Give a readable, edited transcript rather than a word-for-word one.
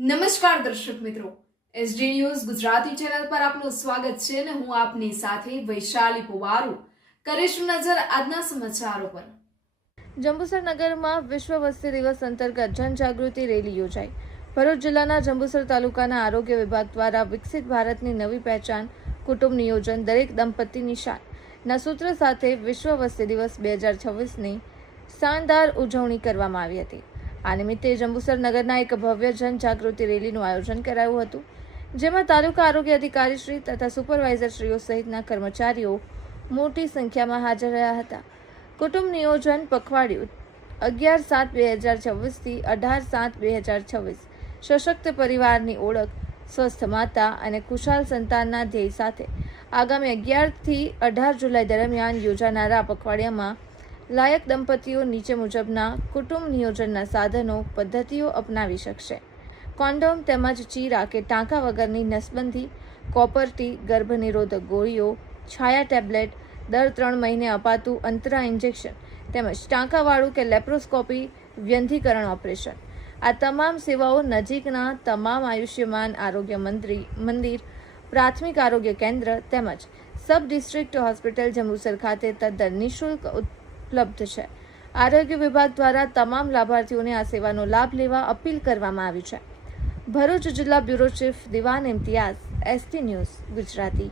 નમસ્કાર દર્શક મિત્રો, એસડી ન્યૂઝ ગુજરાતી ચેનલ પર આપનું સ્વાગત છે અને હું આપની સાથે વૈશાલી પુવારુ કરીશું નજર આજના સમાચારો પર। જંબુસર નગરમાં વિશ્વ વસ્તી દિવસ અંતર્ગત જનજાગૃતિ રેલી યોજાઈ। ભરૂચ જિલ્લાના જંબુસર તાલુકાના આરોગ્ય વિભાગ દ્વારા વિકસિત ભારતની નવી પહેચાન કુટુંબ નિયોજન દરેક દંપતીની શાનના સૂત્ર સાથે વિશ્વ વસ્તી દિવસ 2026ની શાનદાર ઉજવણી કરવામાં આવી હતી। આ નિમિત્તે જંબુસર નગરના એક ભવ્ય જનજાગૃતિ રેલીનું આયોજન કરાયું હતું, જેમાં તાલુકા આરોગ્ય અધિકારી શ્રી તથા સુપરવાઇઝરશ્રીઓ સહિતના કર્મચારીઓ મોટી સંખ્યામાં હાજર રહ્યા હતા। કુટુંબ નિયોજન પખવાડિયું 11/7/2026 થી 18/7/2026 સશક્ત પરિવારની ઓળખ, સ્વસ્થ માતા અને ખુશાલ સંતાનના ધ્યેય સાથે આગામી 11 થી 18 જુલાઈ દરમિયાન યોજાનારા પખવાડિયામાં લાયક દંપતીઓ નીચે મુજબના કુટુંબ નિયોજનના સાધનો પદ્ધતિઓ અપનાવી શકશે। કોન્ડોમ તેમજ ચીરા કે ટાંકા વગરની નસબંધી, કોપર ટી, ગર્ભનિરોધક ગોળીઓ, છાયા ટેબ્લેટ, દર 3 મહિને અપાતું અંતરા ઇન્જેક્શન તેમજ ટાંકાવાળું કે લેપ્રોસ્કોપી વ્યંધીકરણ ઓપરેશન, આ તમામ સેવાઓ નજીકના તમામ આયુષ્યમાન આરોગ્ય મંદિર, પ્રાથમિક આરોગ્ય કેન્દ્ર તેમજ સબ ડિસ્ટ્રિક્ટ હોસ્પિટલ જંબુસર ખાતે તદ્દન નિઃશુલ્ક ઉપલબ્ધ છે। આરોગ્ય વિભાગ દ્વારા તમામ લાભાર્થીઓને આ સેવાનો લાભ લેવા અપીલ કરવામાં આવી છે। ભરૂચ જિલ્લા બ્યુરો ચીફ દિવાન ઇમ્તિયાઝ, એસટી ન્યૂઝ ગુજરાતી।